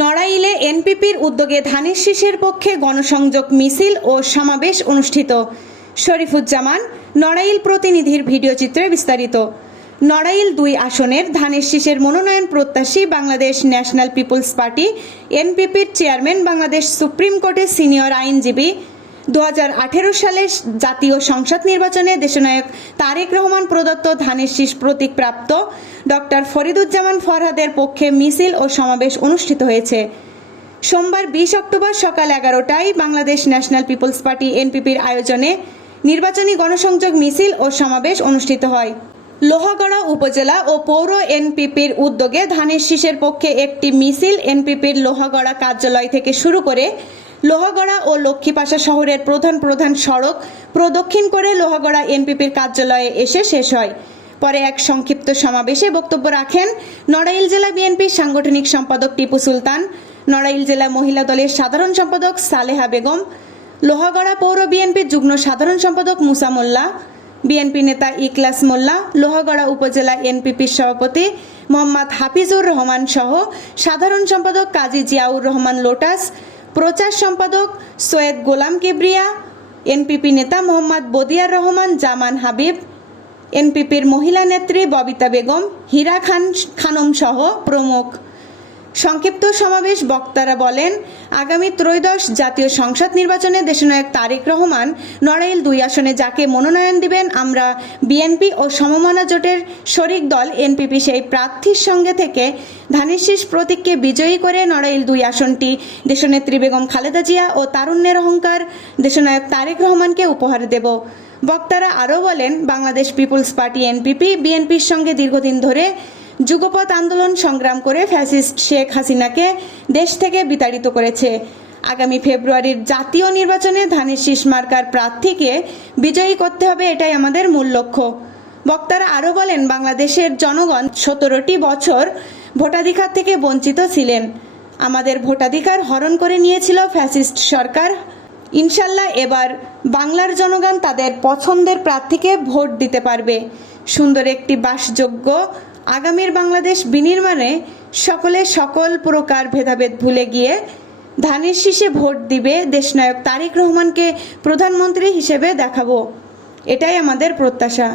নড়াইলে এনপিপির উদ্যোগে ধানের শীষের পক্ষে গণসংযোগ মিছিল ও সমাবেশ অনুষ্ঠিত। শরীফুজ্জামান, নড়াইল প্রতিনিধির ভিডিও চিত্রে বিস্তারিত। নড়াইল দুই আসনের ধানের শীষের মনোনয়ন প্রত্যাশী বাংলাদেশ ন্যাশনাল পিপলস পার্টি, এনপিপির চেয়ারম্যান বাংলাদেশ সুপ্রিম কোর্টের সিনিয়র আইনজীবী দু সালের জাতীয় সংসদ নির্বাচনে দেশনায়ক তারেক রহমান প্রদত্ত ধানের শীষ প্রতীকপ্রাপ্ত ডক্টর ফরিদুজ্জামান ফরহাদের পক্ষে মিছিল ও সমাবেশ অনুষ্ঠিত হয়েছে। সোমবার বিশ অক্টোবর সকাল এগারোটায় বাংলাদেশ ন্যাশনাল পিপলস পার্টি এনপিপির আয়োজনে নির্বাচনী গণসংযোগ মিছিল ও সমাবেশ অনুষ্ঠিত হয়। লোহাগড়া উপজেলা ও পৌর এনপিপির উদ্যোগে ধানের শীষের পক্ষে একটি মিছিল এনপিপির লোহাগড়া কার্যালয় থেকে শুরু করে লোহাগড়া ও লক্ষ্মীপাশা শহরের প্রধান প্রধান সড়ক প্রদক্ষিণ করে লোহাগড়া এনপিপির কার্যালয়ে এসে শেষ হয়। পরে এক সংক্ষিপ্ত সমাবেশে বক্তব্য রাখেন নড়াইল জেলা বিএনপির সাংগঠনিক সম্পাদক টিপু সুলতান, নড়াইল জেলা মহিলা দলের সাধারণ সম্পাদক সালেহা বেগম, লোহাগড়া পৌর বিএনপির যুগ্ম সাধারণ সম্পাদক মুসা মোল্লা, বিএনপি নেতা ইকলাস মোল্লা, লোহাগড়া উপজেলা এনপিপির সভাপতি মোহাম্মদ হাফিজুর রহমান সহ সাধারণ সম্পাদক কাজী জিয়াউর রহমান লোটাস প্রচার সম্পাদক সৈয়দ গোলাম কেবরিয়া, এনপিপি নেতা মোহাম্মদ বদিয়ার রহমান, জামান হাবিব, এনপিপির মহিলা নেত্রী ববিতা বেগম, হীরা খান, খানম সহ প্রমুখ। সংক্ষিপ্ত সমাবেশ বক্তারা বলেন, আগামী ত্রয়োদশ জাতীয় সংসদ নির্বাচনে দেশনায়ক তারেক রহমান নড়াইল দুই আসনে যাকে মনোনয়ন দিবেন, আমরা বিএনপি ও সমমনা জোটের শরিক দল এনপিপি সেই প্রার্থীর সঙ্গে থেকে ধানের শীষ প্রতীককে বিজয়ী করে নড়াইল দুই আসনটি দেশনেত্রী বেগম খালেদা জিয়া ও তারুণ্যের অহংকার দেশনায়ক তারেক রহমানকে উপহার দেব। বক্তারা আরও বলেন, বাংলাদেশ পিপলস পার্টি এনপিপি বিএনপির সঙ্গে দীর্ঘদিন ধরে যুগপৎ আন্দোলন সংগ্রাম করে ফ্যাসিস্ট শেখ হাসিনাকে দেশ থেকে বিতাড়িত করেছে। আগামী ফেব্রুয়ারির জাতীয় নির্বাচনে ধানের শীষ মার্কার প্রার্থীকে বিজয়ী করতে হবে এটাই আমাদের মূল লক্ষ্য। বক্তারা আরও বলেন, বাংলাদেশের জনগণ সতেরোটি বছর ভোটাধিকার থেকে বঞ্চিত ছিলেন। আমাদের ভোটাধিকার হরণ করে নিয়েছিল ফ্যাসিস্ট সরকার। ইনশাল্লাহ এবার বাংলার জনগণ তাদের পছন্দের প্রার্থীকে ভোট দিতে পারবে। সুন্দর একটি বাসযোগ্য আগামীর বাংলাদেশ বিনির্মাণে সকলে সকল প্রকার ভেদাভেদ ভুলে গিয়ে ধানের শীষে ভোট দিবে দেশনায়ক তারেক রহমানকে প্রধানমন্ত্রী হিসেবে দেখাবো। এটাই আমাদের প্রত্যাশা।